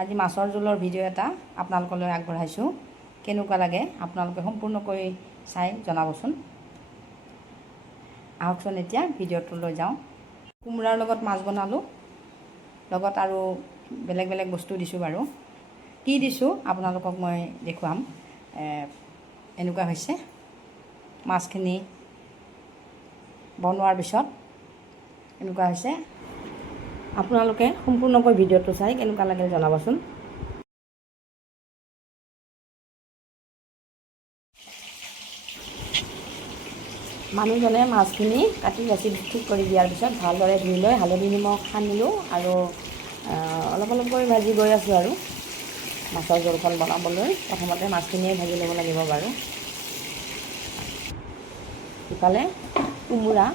আজি মাছৰ জোলৰ ভিডিঅ' এটা আপোনালোকলৈ আগবঢ়াইছোঁ। কেনেকুৱা লাগে আপোনালোকে সম্পূৰ্ণকৈ চাই জনাবচোন। আহকচোন এতিয়া ভিডিঅ'টোলৈ যাওঁ। কোমোৰাৰ লগত মাছ বনালোঁ, লগত আৰু বেলেগ বেলেগ বস্তু দিছোঁ বাৰু। কি দিছোঁ আপোনালোকক মই দেখুৱাম। এনেকুৱা হৈছে মাছখিনি বনোৱাৰ পিছত এনেকুৱা হৈছে। আপোনালোকে সম্পূৰ্ণকৈ ভিডিঅ'টো চাই কেনেকুৱা লাগে জনাবচোন। মানুহজনে মাছখিনি কাটি বাছি ঠিক কৰি দিয়াৰ পিছত ভালদৰে ধুই লৈ হালধি নিমখ সানিলোঁ আৰু অলপ অলপকৈ ভাজি গৈ আছোঁ আৰু মাছৰ জোলখন বনাবলৈ প্ৰথমতে মাছখিনিয়ে ভাজি ল'ব লাগিব বাৰু। ইফালে কোমোৰা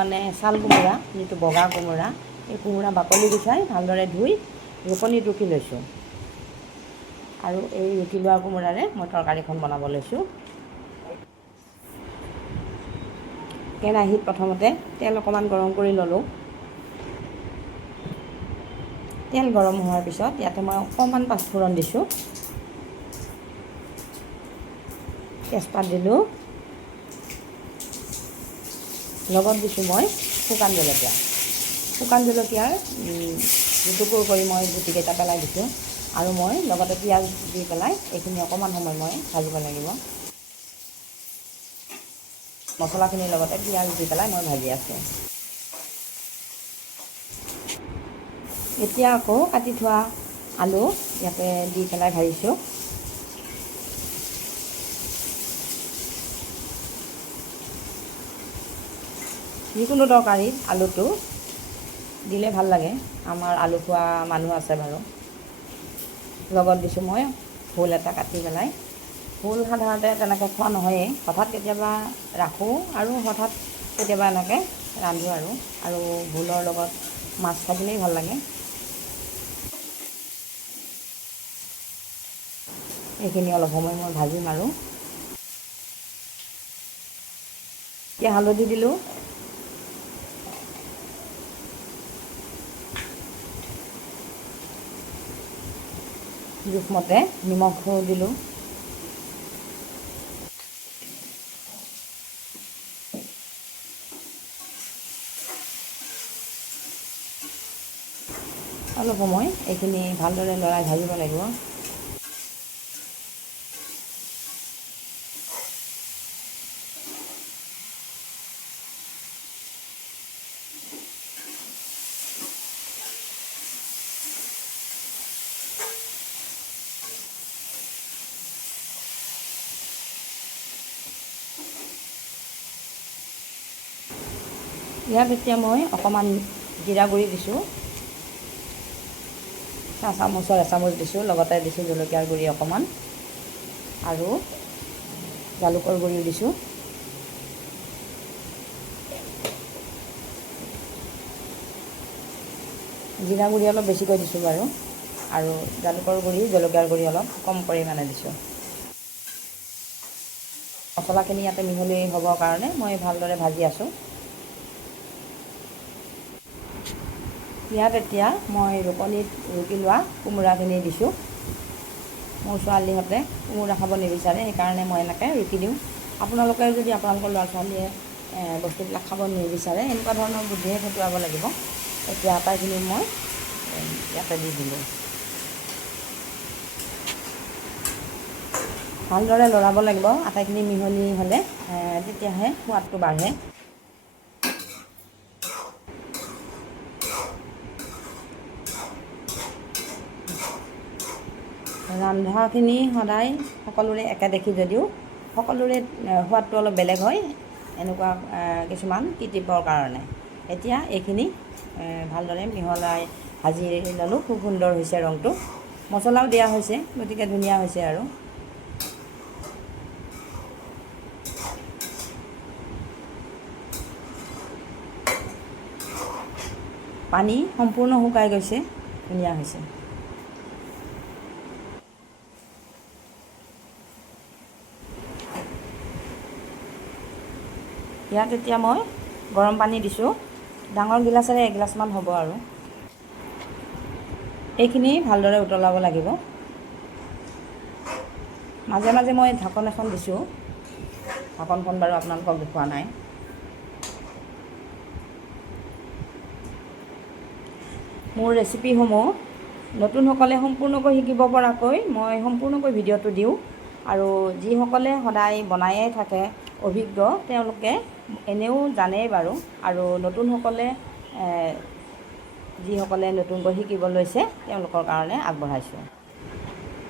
মানে ছাল কোমোৰা, যিটো বগা কোমোৰা, এই কোমোৰা বাকলি গুচাই ভালদৰে ধুই ৰুকনিত ৰুকি লৈছোঁ আৰু এই ৰুকি লোৱা কোমোৰাৰে মই তৰকাৰীখন বনাব লৈছোঁ। কেৰাহীত প্ৰথমতে তেল অকণমান গৰম কৰি ল'লোঁ। তেল গৰম হোৱাৰ পিছত ইয়াতে মই অকণমান পাঁচফোৰণ দিছোঁ, তেজপাত দিলোঁ, লগত দিছোঁ মই শুকান জলকীয়া। শুকান জলকীয়াৰ দুটুকুৰ কৰি মই গুটিকেইটা পেলাই দিছোঁ আৰু মই লগতে পিঁয়াজ দি পেলাই এইখিনি অকণমান সময় মই ভাজিব লাগিব। মছলাখিনিৰ লগতে পিঁয়াজ দি পেলাই মই ভাজি আছোঁ। এতিয়া আকৌ কাটি থোৱা আলু ইয়াতে দি পেলাই ভাজিছোঁ। যিকোনো তৰকাৰীত আলুটো দিলে ভাল লাগে, আমাৰ আলু খোৱা মানুহ আছে বাৰু। লগত দিছোঁ মই ভোল এটা কাটি পেলাই। ভোল সাধাৰণতে তেনেকৈ খোৱা নহয়েই, হঠাৎ কেতিয়াবা ৰাখোঁ আৰু হঠাৎ কেতিয়াবা এনেকৈ ৰান্ধোঁ আৰু ভোলৰ লগত মাছ থাকিলেই ভাল লাগে। এইখিনি অলপ সময় মই ভাজিম আৰু এতিয়া হালধি দিলোঁ, জোখমতে নিমখো দিলোঁ, অলপ সময় এইখিনি ভালদৰে লৰাই ভাজিব লাগিব। ইয়াত এতিয়া মই অকণমান জিৰা গুড়ি দিছোঁ, চামুচৰ এচামুচ দিছোঁ, লগতে দিছোঁ জলকীয়াৰ গুড়ি অকণমান আৰু জালুকৰ গুড়িও দিছোঁ। জিৰা গুড়ি অলপ বেছিকৈ দিছোঁ বাৰু আৰু জালুকৰ গুড়ি জলকীয়াৰ গুড়ি অলপ কম পৰিমাণে দিছোঁ। মছলাখিনি ইয়াতে মিহলি হ'বৰ কাৰণে মই ভালদৰে ভাজি আছোঁ। ইয়াত এতিয়া মই ৰুকনিত ৰুকি লোৱা কোমোৰাখিনি দিছোঁ। মোৰ ছোৱালীহঁতে কোমোৰা খাব নিবিচাৰে, সেইকাৰণে মই এনেকৈ ৰুকি দিওঁ। আপোনালোকে যদি আপোনালোকৰ ল'ৰা ছোৱালীয়ে বস্তুবিলাক খাব নিবিচাৰে, এনেকুৱা ধৰণৰ বুদ্ধিয়ে খটুৱাব লাগিব। এতিয়া আটাইখিনি মই ইয়াতে দি দিলোঁ। ভালদৰে লৰাব লাগিব, আটাইখিনি মিহলি হ'লে তেতিয়াহে সোৱাদটো বাঢ়ে। ৰন্ধাখিনি সদায় সকলোৰে একে দেখি যদিও সকলোৰে সোৱাদটো অলপ বেলেগ হয়, এনেকুৱা কিছুমান টিপৰ কাৰণে। এতিয়া এইখিনি ভালদৰে মিহলাই ভাজি ল'লোঁ। খুব সুন্দৰ হৈছে ৰংটো, মছলাও দিয়া হৈছে, গতিকে ধুনীয়া হৈছে আৰু। পানী সম্পূৰ্ণ শুকাই গৈছে, ধুনীয়া হৈছে। ইয়াত এতিয়া মই গৰম পানী দিছোঁ, ডাঙৰ গিলাচেৰে এগিলাচমান হ'ব আৰু। এইখিনি ভালদৰে উতলাব লাগিব। মাজে মাজে মই ঢাকন এখন দিছোঁ, ঢাকনখন বাৰু আপোনালোকক দেখুওৱা নাই। মোৰ ৰেচিপিসমূহ নতুনসকলে সম্পূৰ্ণকৈ শিকিব পৰাকৈ মই সম্পূৰ্ণকৈ ভিডিঅ'টো দিওঁ, আৰু যিসকলে সদায় বনায়ে থাকে অভিজ্ঞ তেওঁলোকে এনেও জানেই বাৰু, আৰু নতুনসকলে যিসকলে নতুনকৈ শিকিব লৈছে তেওঁলোকৰ কাৰণে আগবঢ়াইছোঁ।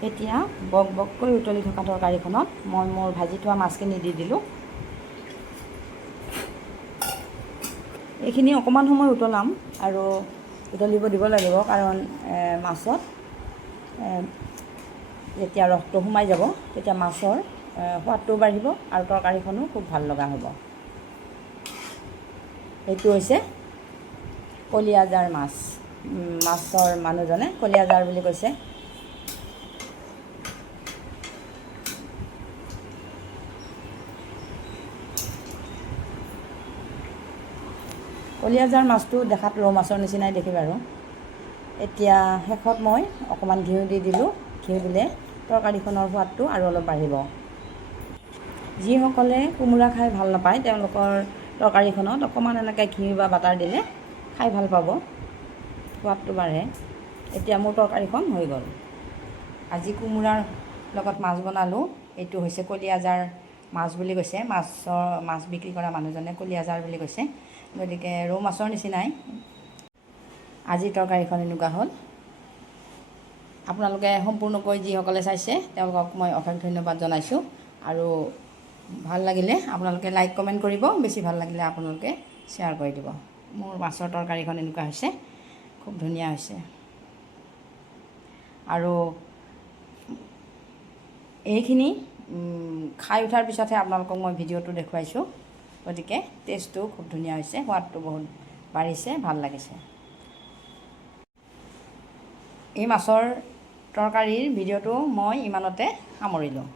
এতিয়া বক বককৈ উতলি থকা তৰকাৰীখনত মই মোৰ ভাজি থোৱা মাছখিনি দি দিলোঁ। এইখিনি অকণমান সময় উতলাম আৰু উতলিব দিব লাগিব, কাৰণ মাছত যেতিয়া ৰসটো সোমাই যাব তেতিয়া মাছৰ সোৱাদটোও বাঢ়িব আৰু তৰকাৰীখনো খুব ভাল লগা হ'ব। এইটো হৈছে কলিয়াজাৰ মাছ। মাছৰ মানুহজনে কলিয়াজাৰ বুলি কৈছে। কলিয়াজাৰ মাছটো দেখাত ৰৌ মাছৰ নিচিনাই দেখি বাৰু। এতিয়া শেষত মই অকণমান ঘিউ দি দিলোঁ। ঘিউ দিলে তৰকাৰীখনৰ সোৱাদটো আৰু অলপ বাঢ়িব। যিসকলে কোমোৰা খাই ভাল নাপায় তেওঁলোকৰ তৰকাৰীখনত অকণমান এনেকৈ ঘিউ বা বাটাৰ দিলে খাই ভাল পাব, সোৱাদটো বাঢ়ে। এতিয়া মোৰ তৰকাৰীখন হৈ গ'ল। আজি কোমোৰাৰ লগত মাছ বনালোঁ। এইটো হৈছে কলিয়াজাৰ মাছ বুলি কৈছে, মাছ বিক্ৰী কৰা মানুহজনে কলিয়াজাৰ বুলি কৈছে, গতিকে ৰৌ মাছৰ নিচিনাই। আজি তৰকাৰীখন এনেকুৱা হ'ল। আপোনালোকে সম্পূৰ্ণকৈ যিসকলে চাইছে তেওঁলোকক মই অশেষ ধন্যবাদ জনাইছোঁ, আৰু ভাল লাগিলে আপোনালোকে লাইক কমেণ্ট কৰিব, বেছি ভাল লাগিলে আপোনালোকে শ্বেয়াৰ কৰি দিব। মোৰ মাছৰ তৰকাৰীখন এনেকুৱা হৈছে, খুব ধুনীয়া হৈছে। আৰু এইখিনি খাই উঠাৰ পিছতহে আপোনালোকক মই ভিডিঅ'টো দেখুৱাইছোঁ, গতিকে টেষ্টটো খুব ধুনীয়া হৈছে, সোৱাদটো বহুত বাঢ়িছে, ভাল লাগিছে। এই মাছৰ তৰকাৰীৰ ভিডিঅ'টো মই ইমানতে সামৰিলোঁ।